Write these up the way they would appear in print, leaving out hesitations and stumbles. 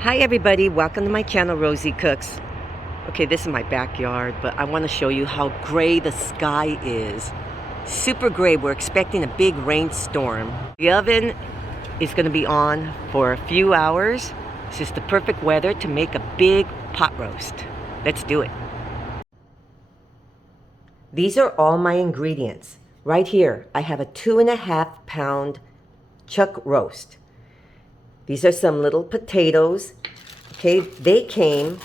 Hi everybody, welcome to my channel, Rosie Cooks. Okay, this is my backyard, but I want to show you how gray the sky is. Super gray. We're expecting a big rainstorm. The oven is going to be on for a few hours. It's just the perfect weather to make a big pot roast. Let's do it. These are all my ingredients. Right here, I have a 2.5-pound chuck roast. These are some little potatoes. Okay, they came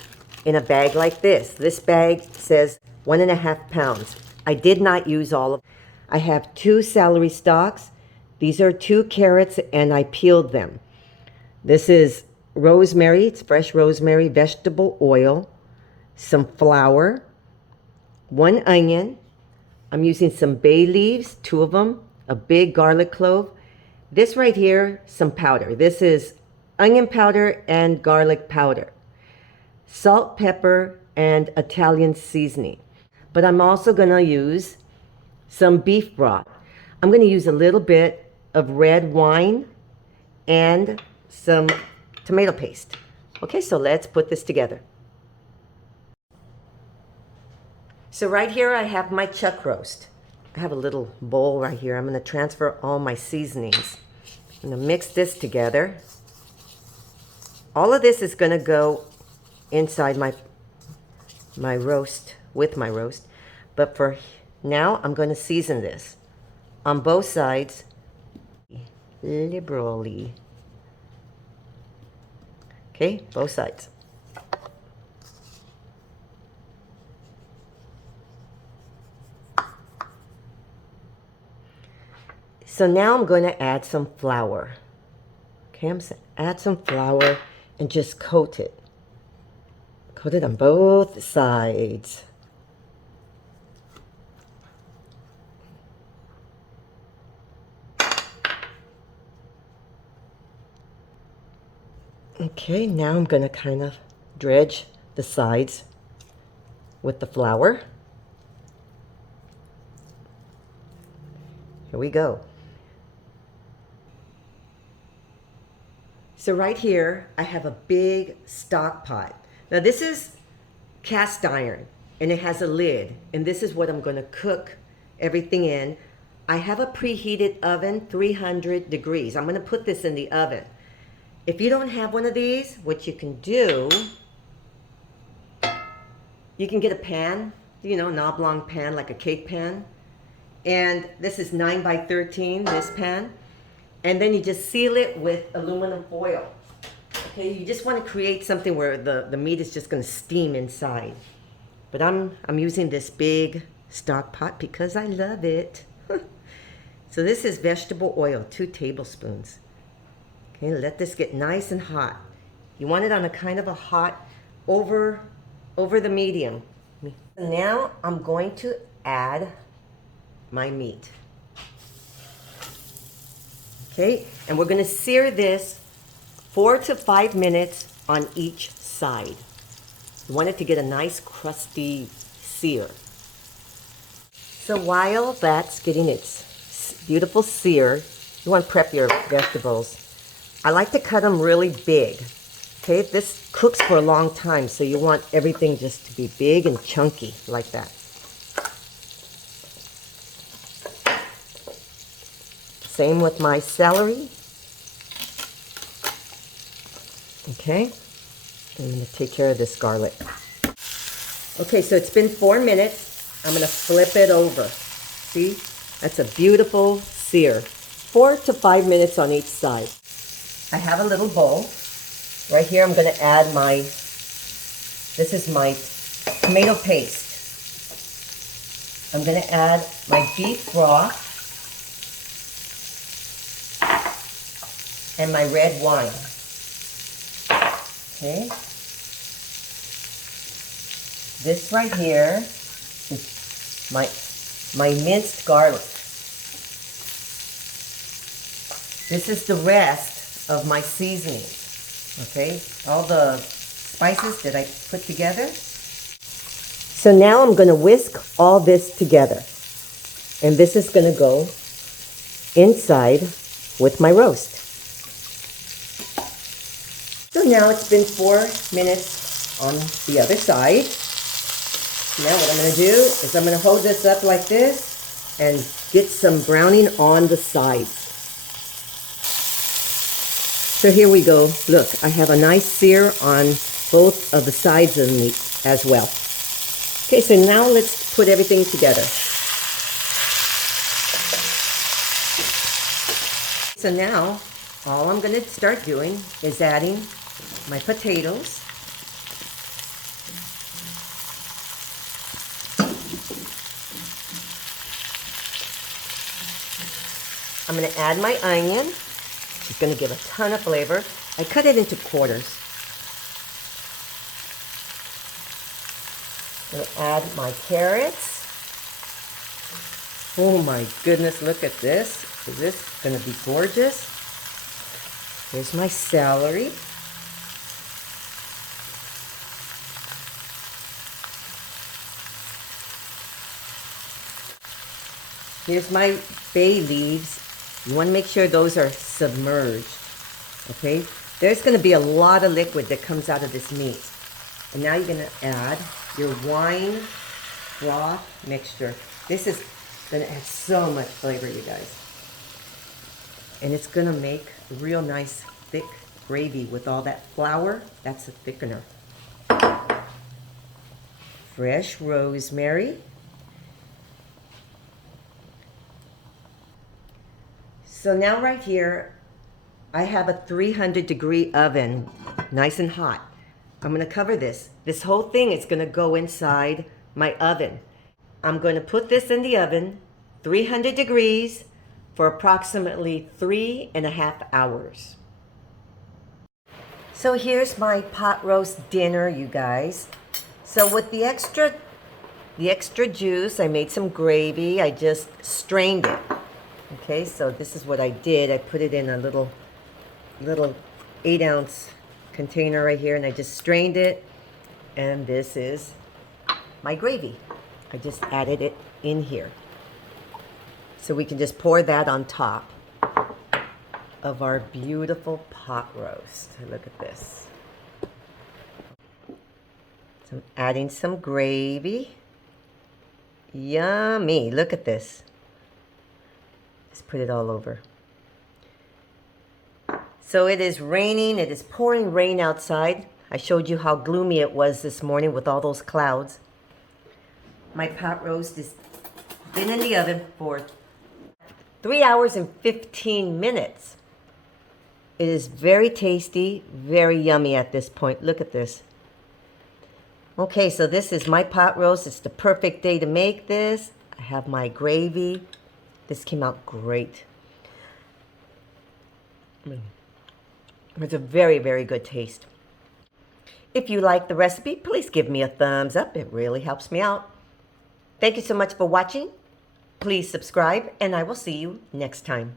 in a bag like this. This bag says 1.5 pounds. I did not use all of them. I have 2 celery stalks. These are 2 carrots and I peeled them. This is rosemary, it's fresh rosemary, vegetable oil, some flour, 1 onion. I'm using some bay leaves, 2 of them, a big garlic clove. This right here, some powder. This is onion powder and garlic powder. Salt, pepper, and Italian seasoning. But I'm also going to use some beef broth. I'm going to use a little bit of red wine and some tomato paste. Okay, so let's put this together. So right here I have my chuck roast. I have a little bowl right here. I'm going to transfer all my seasonings. I'm going to mix this together. All of this is going to go inside my roast, with my roast. But for now, I'm going to season this on both sides liberally. Okay, both sides. So now I'm going to add some flour. Okay, I'm going to add some flour and just coat it. Coat it on both sides. Okay, now I'm going to kind of dredge the sides with the flour. Here we go. So right here, I have a big stock pot. Now this is cast iron and it has a lid, and this is what I'm going to cook everything in. I have a preheated oven, 300 degrees. I'm going to put this in the oven. If you don't have one of these, what you can do, you can get a pan, you know, an oblong pan, like a cake pan. And this is 9 by 13, this pan. And then you just seal it with aluminum foil. Okay, you just want to create something where the meat is just going to steam inside. But I'm using this big stock pot because I love it. So this is vegetable oil, 2 tablespoons. Okay, let this get nice and hot. You want it on a kind of a hot over the medium. Now I'm going to add my meat. Okay, and we're going to sear this 4 to 5 minutes on each side. You want it to get a nice crusty sear. So while that's getting its beautiful sear, you want to prep your vegetables. I like to cut them really big. Okay, this cooks for a long time, so you want everything just to be big and chunky like that. Same with my celery. Okay, I'm going to take care of this garlic. Okay, so it's been 4 minutes. I'm going to flip it over. See, that's a beautiful sear. 4 to 5 minutes on each side. I have a little bowl. Right here I'm going to add this is my tomato paste. I'm going to add my beef broth and my red wine. Okay. This right here is my minced garlic. This is the rest of my seasoning. Okay, all the spices that I put together. So now I'm going to whisk all this together. And this is going to go inside with my roast. So now it's been 4 minutes on the other side. Now what I'm going to do is I'm going to hold this up like this and get some browning on the sides. So here we go. Look, I have a nice sear on both of the sides of the meat as well. Okay, so now let's put everything together. So now all I'm going to start doing is adding my potatoes. I'm going to add my onion. It's going to give a ton of flavor. I cut it into quarters. I'm going to add my carrots. Oh my goodness, look at this. Is this going to be gorgeous? Here's my celery. Here's my bay leaves. You want to make sure those are submerged, okay? There's going to be a lot of liquid that comes out of this meat. And now you're going to add your wine broth mixture. This is going to add so much flavor, you guys. And it's going to make a real nice thick gravy with all that flour. That's a thickener. Fresh rosemary. So now right here, I have a 300-degree oven, nice and hot. I'm going to cover this. This whole thing is going to go inside my oven. I'm going to put this in the oven, 300 degrees, for approximately 3.5 hours. So here's my pot roast dinner, you guys. So with the extra juice, I made some gravy. I just strained it. Okay, so this is what I did. I put it in a little 8-ounce container right here, and I just strained it. And this is my gravy. I just added it in here. So we can just pour that on top of our beautiful pot roast. Look at this. So I'm adding some gravy. Yummy. Look at this. Just put it all over. So it is raining. It is pouring rain outside. I showed you how gloomy it was this morning with all those clouds. My pot roast has been in the oven for 3 hours and 15 minutes. It is very tasty, very yummy at this point. Look at this. Okay, so this is my pot roast. It's the perfect day to make this. I have my gravy. This came out great. It's a very, very good taste. If you like the recipe, please give me a thumbs up. It really helps me out. Thank you so much for watching. Please subscribe, and I will see you next time.